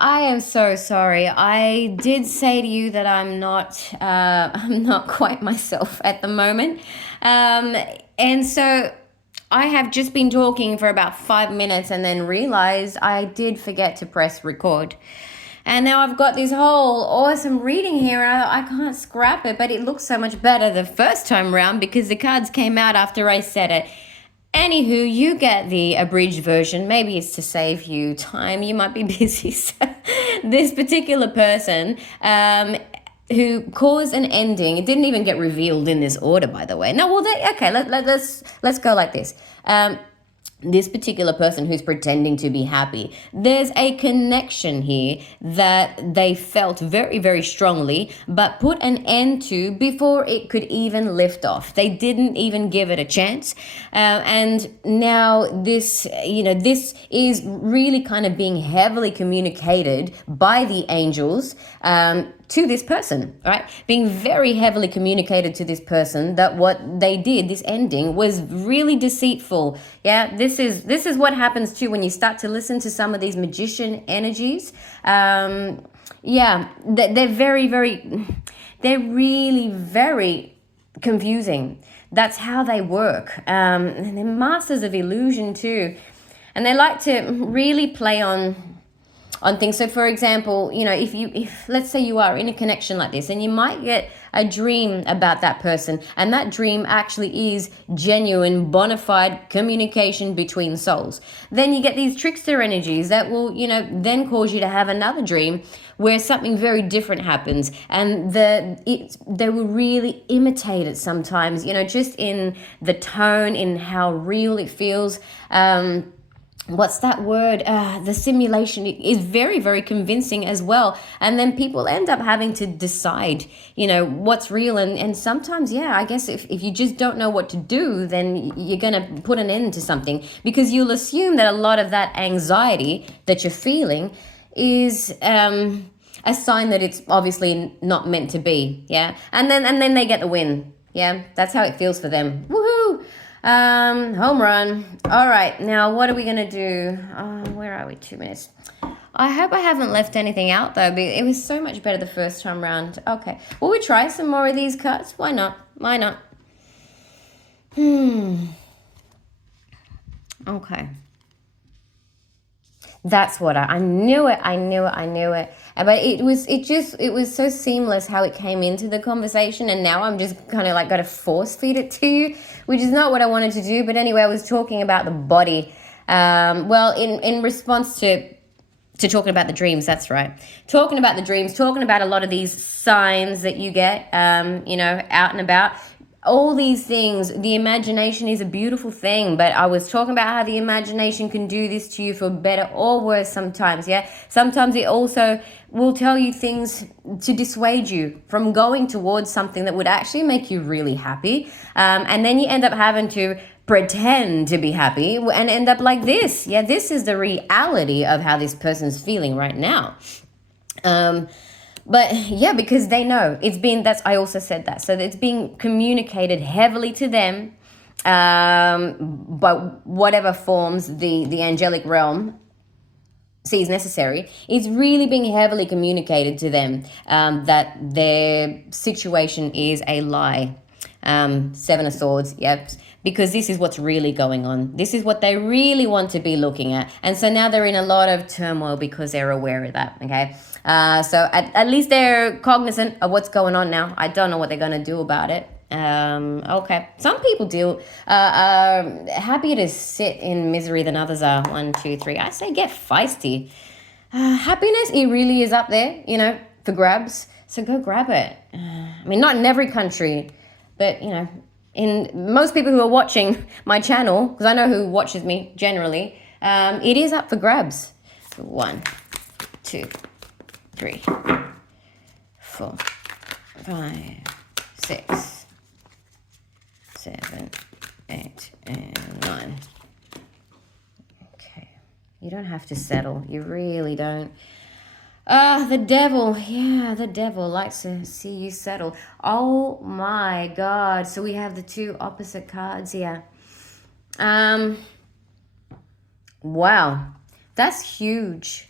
I am so sorry. I did say to you that I'm not quite myself at the moment. Um, and so I have just been talking for about 5 minutes and then realized I did forget to press record. And now I've got this whole awesome reading here. I can't scrap it, but it looks so much better the first time round because the cards came out after I said it. Anywho, you get the abridged version. Maybe it's to save you time. You might be busy. So this particular person who caused an ending, it didn't even get revealed in this order, by the way. No, well, okay, let's go like this. This particular person who's pretending to be happy, there's a connection here that they felt very, very strongly, but put an end to before it could even lift off. They didn't even give it a chance. And now this is really kind of being heavily communicated by the angels to this person, right? Being very heavily communicated to this person that what they did, this ending, was really deceitful. Yeah, this is what happens too when you start to listen to some of these magician energies. Yeah, they're very, very, they're really very confusing. That's how they work. And they're masters of illusion too. And they like to really play on things. So for example, if let's say you are in a connection like this and you might get a dream about that person, and that dream actually is genuine bona fide communication between souls, then you get these trickster energies that will then cause you to have another dream where something very different happens, and they will really imitate it sometimes, just in the tone, in how real it feels. What's that word? The simulation is very, very convincing as well. And then people end up having to decide, what's real. And sometimes, yeah, I guess if you just don't know what to do, then you're going to put an end to something, because you'll assume that a lot of that anxiety that you're feeling is a sign that it's obviously not meant to be. Yeah. And then they get the win. Yeah. That's how it feels for them. Woohoo! Home run. All right, now what are we gonna do? Where are we? 2 minutes. I hope I haven't left anything out though. It was so much better the first time round. Okay, will we try some more of these cards? Why not? Why not? Okay. That's what I knew it. I knew it. I knew it. But it was so seamless how it came into the conversation, and now I'm just kind of like got to force feed it to you, which is not what I wanted to do. But anyway, I was talking about the body. Well, in response to talking about the dreams, that's right. Talking about the dreams, talking about a lot of these signs that you get, out and about. All these things, the imagination is a beautiful thing, but I was talking about how the imagination can do this to you for better or worse sometimes, yeah? Sometimes it also will tell you things to dissuade you from going towards something that would actually make you really happy. And then you end up having to pretend to be happy and end up like this. Yeah, this is the reality of how this person's feeling right now. But yeah, because they know I also said that. So it's being communicated heavily to them, but whatever forms the angelic realm sees necessary, it's really being heavily communicated to them, that their situation is a lie. Seven of Swords, yep. Because this is what's really going on. This is what they really want to be looking at. And so now they're in a lot of turmoil because they're aware of that, okay? So at least they're cognizant of what's going on now. I don't know what they're going to do about it. Okay. Some people are happier to sit in misery than others are. 1, 2, 3. I say get feisty. Happiness, it really is up there, for grabs. So go grab it. I mean, not in every country, but, in most people who are watching my channel, because I know who watches me generally, it is up for grabs. 1, 2, 3, 4, 5, 6, 7, 8, and 9. Okay. You don't have to settle. You really don't. The devil. Yeah, the devil likes to see you settle. Oh my God. So we have the two opposite cards here. Wow. That's huge.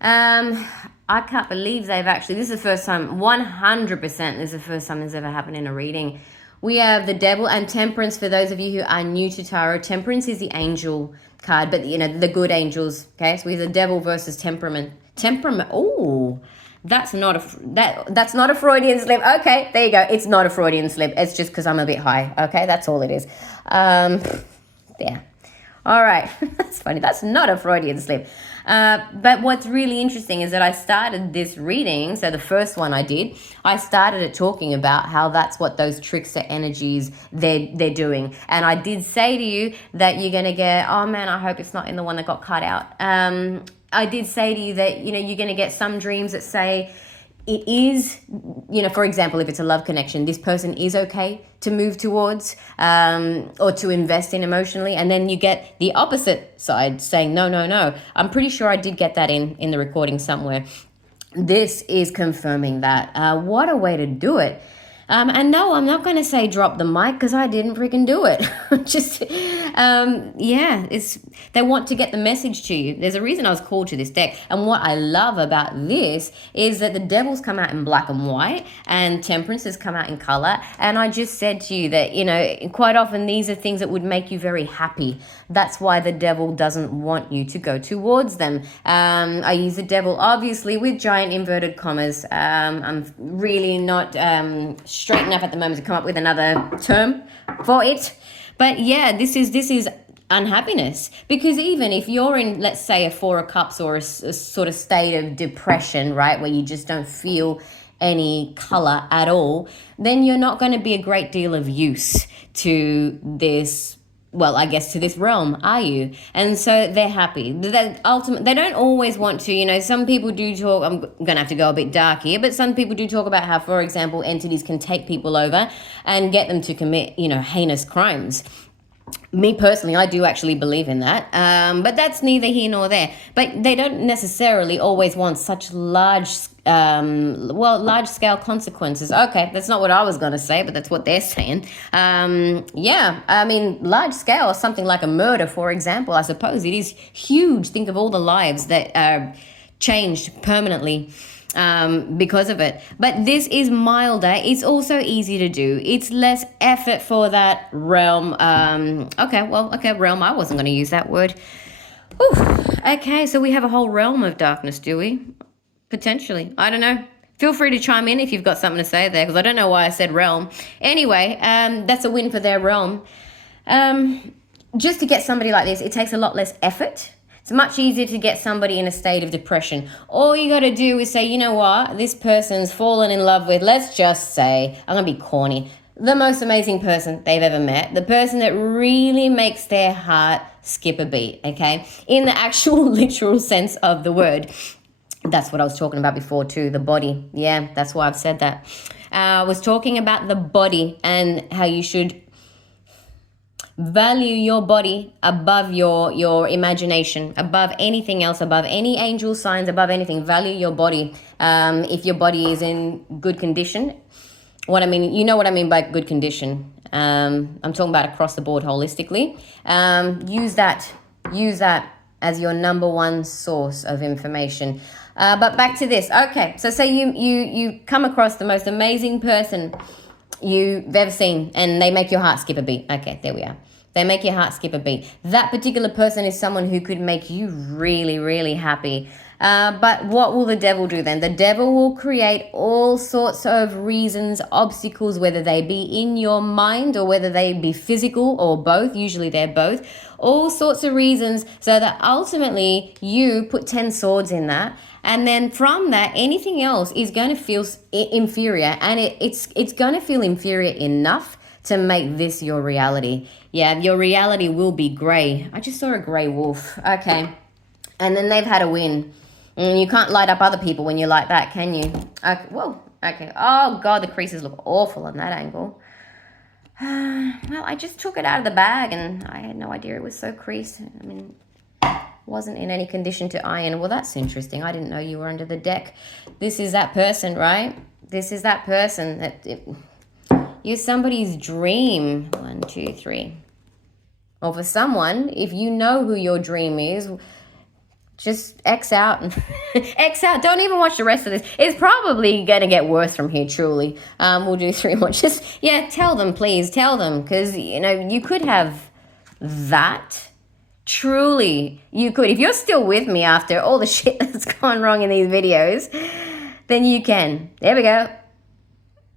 I can't believe they've actually, this is the first time, 100%, this is the first time this ever happened in a reading. We have the Devil and Temperance. For those of you who are new to tarot, Temperance is the angel card, but you know, the good angels. Okay, so we have the Devil versus Temperament. Oh, that's not that's not a Freudian slip. Okay, there you go. It's not a Freudian slip. It's just because I'm a bit high. Okay, that's all it is. Yeah. All right, that's funny. That's not a Freudian slip. But what's really interesting is that I started this reading, so the first one I did, I started it talking about how that's what those trickster energies they're doing. And I did say to you that you're going to get, oh man, I hope it's not in the one that got cut out. I did say to you that, you know, you're going to get some dreams that say, it is, you know, for example, if it's a love connection, this person is okay to move towards or to invest in emotionally. And then you get the opposite side saying, no, no, no. I'm pretty sure I did get that in the recording somewhere. This is confirming that. What a way to do it. And no, I'm not going to say drop the mic because I didn't freaking do it. Just, yeah, they want to get the message to you. There's a reason I was called to this deck. And what I love about this is that the Devils come out in black and white and Temperance has come out in color. And I just said to you that, you know, quite often these are things that would make you very happy. That's why the Devil doesn't want you to go towards them. I use the Devil, obviously, with giant inverted commas. I'm really not straight enough at the moment to come up with another term for it. But yeah, this is unhappiness, because even if you're in, let's say, a Four of Cups or a sort of state of depression, right, where you just don't feel any color at all, then you're not going to be a great deal of use to this, well, I guess to this realm, are you? And so they're happy. They don't always want to, you know, some people do talk, I'm going to have to go a bit dark here, but some people do talk about how, for example, entities can take people over and get them to commit, you know, heinous crimes. Me personally, I do actually believe in that, but that's neither here nor there. But they don't necessarily always want such large-scale consequences. Okay, that's not what I was going to say, but that's what they're saying. Yeah, I mean, large scale or something like a murder, for example, I suppose it is huge. Think of all the lives that are changed permanently because of it. But this is milder. It's also easy to do. It's less effort for that realm. Realm. I wasn't going to use that word. Ooh, okay, so we have a whole realm of darkness, do we? Potentially. I don't know. Feel free to chime in if you've got something to say there, because I don't know why I said realm. Anyway, that's a win for their realm. Just to get somebody like this, it takes a lot less effort. It's much easier to get somebody in a state of depression. All you got to do is say, you know what, this person's fallen in love with, let's just say, I'm going to be corny, the most amazing person they've ever met, the person that really makes their heart skip a beat, okay? In the actual literal sense of the word. That's what I was talking about before too, the body. Yeah, that's why I've said that. I was talking about the body and how you should value your body above your imagination, above anything else, above any angel signs, above anything. Value your body. If your body is in good condition, what I mean, you know what I mean by good condition. I'm talking about across the board holistically. Use that as your number one source of information. But back to this. Okay, so say you come across the most amazing person you've ever seen, and they make your heart skip a beat. Okay, there we are. They make your heart skip a beat. That particular person is someone who could make you really, really happy. But what will the devil do then? The devil will create all sorts of reasons, obstacles, whether they be in your mind or whether they be physical or both. Usually they're both. All sorts of reasons so that ultimately you put 10 swords in that. And then from that, anything else is going to feel inferior. And it's going to feel inferior enough to make this your reality. Yeah, your reality will be grey. I just saw a grey wolf. Okay. And then they've had a win. And you can't light up other people when you're like that, can you? Okay. Whoa. Okay. Oh, God, the creases look awful on that angle. Well, I just took it out of the bag and I had no idea it was so creased. I mean, wasn't in any condition to iron. Well, that's interesting. I didn't know you were under the deck. This is that person, right? This is that person that... You're somebody's dream. 1, 2, 3. Or for someone, if you know who your dream is, just X out and X out. Don't even watch the rest of this. It's probably going to get worse from here, truly. We'll do 3 more. Just, yeah, tell them, please. Tell them. Because, you know, you could have that. Truly, you could. If you're still with me after all the shit that's gone wrong in these videos, then you can. There we go.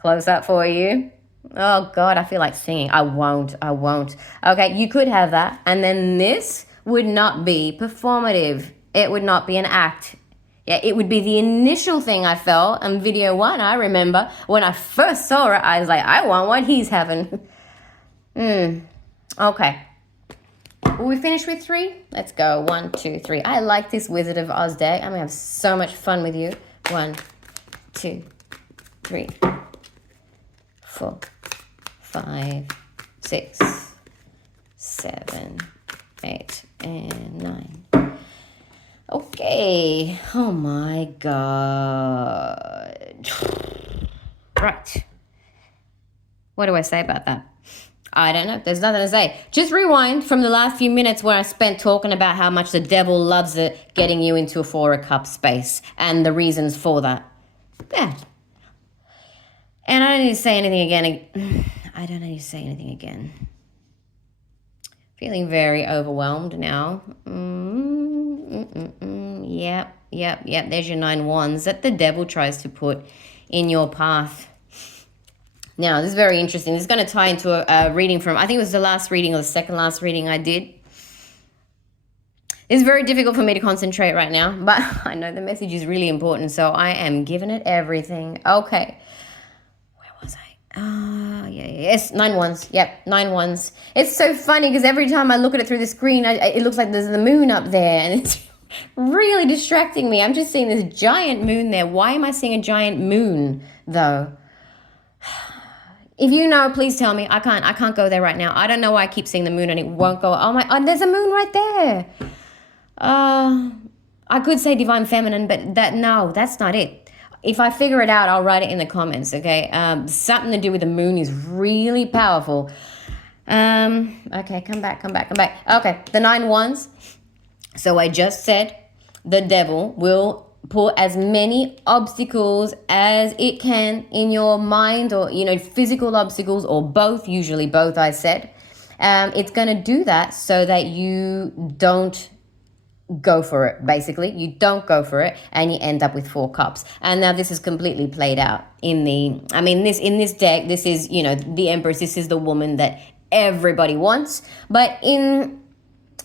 Close up for you. Oh, God, I feel like singing. I won't. Okay, you could have that. And then this would not be performative. It would not be an act. Yeah, it would be the initial thing I felt in video 1. I remember when I first saw it, I was like, I want what he's having. Okay. Will we finish with 3? Let's go. 1, 2, 3. I like this Wizard of Oz day. I'm going to have so much fun with you. 1, 2, 3, 4, 5, 6, 7, 8, and 9. Okay. Oh my God. Right. What do I say about that? I don't know. There's nothing to say. Just rewind from the last few minutes where I spent talking about how much the devil loves it getting you into a 4 of Cups space and the reasons for that. Yeah. And I don't need to say anything again. I don't need to say anything again. Feeling very overwhelmed now. Yep. There's your 9 wands that the devil tries to put in your path. Now, this is very interesting. This is going to tie into a reading from, I think it was the last reading or the second last reading I did. It's very difficult for me to concentrate right now, but I know the message is really important, so I am giving it everything. Okay. Where was I? Yes, 9 wands. Yep, 9 wands. It's so funny because every time I look at it through the screen, it looks like there's the moon up there, and it's really distracting me. I'm just seeing this giant moon there. Why am I seeing a giant moon, though? If you know, please tell me. I can't go there right now. I don't know why I keep seeing the moon and it won't go. Oh my, there's a moon right there. I could say divine feminine, but that's not it. If I figure it out, I'll write it in the comments, okay? Something to do with the moon is really powerful. Okay, come back. Okay, the 9 wands. So I just said the devil will put as many obstacles as it can in your mind, or, you know, physical obstacles, or both, usually both, I said. It's going to do that so that you don't go for it, basically. You don't go for it, and you end up with 4 cups. And now this is completely played out in this deck. This is, you know, the Empress. This is the woman that everybody wants. But in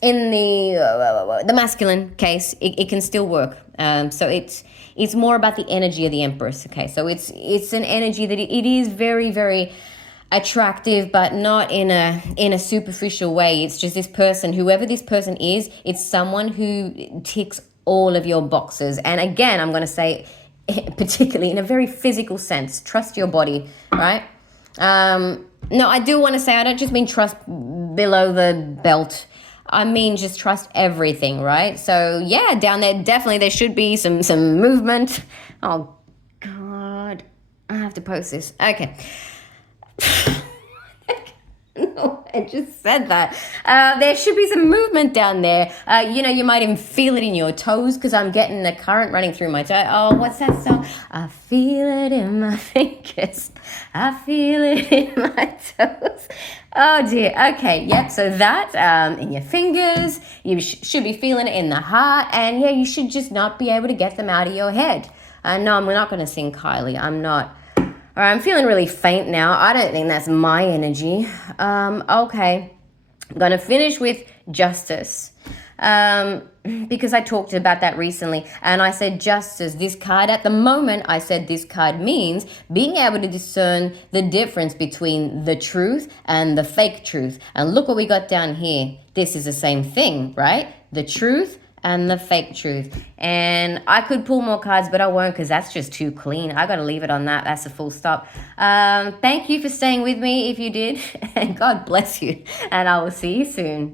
the masculine case, it can still work. So it's more about the energy of the Empress. Okay, so it's an energy that it is very, very attractive, but not in a superficial way. It's just this person, whoever this person is, it's someone who ticks all of your boxes. And again, I'm going to say, particularly in a very physical sense, trust your body, right? No, I do want to say, I don't just mean trust below the belt. I mean, just trust everything, right? So, yeah, down there, definitely there should be some movement. Oh, God. I have to post this. Okay. No, I just said that. There should be some movement down there. You know, you might even feel it in your toes because I'm getting the current running through my toe. Oh, what's that song? I feel it in my fingers. I feel it in my toes. Oh, dear. Okay, yep. So that in your fingers. You should be feeling it in the heart. And, yeah, you should just not be able to get them out of your head. No, I'm not going to sing Kylie. I'm not. All right, I'm feeling really faint now. I don't think that's my energy. Okay, I'm going to finish with justice. Because I talked about that recently. And I said justice. This card, at the moment, I said this card means being able to discern the difference between the truth and the fake truth. And look what we got down here. This is the same thing, right? The truth and the fake truth. And I could pull more cards, but I won't because that's just too clean. I got to leave it on that. That's a full stop. Thank you for staying with me if you did. And God bless you. And I will see you soon.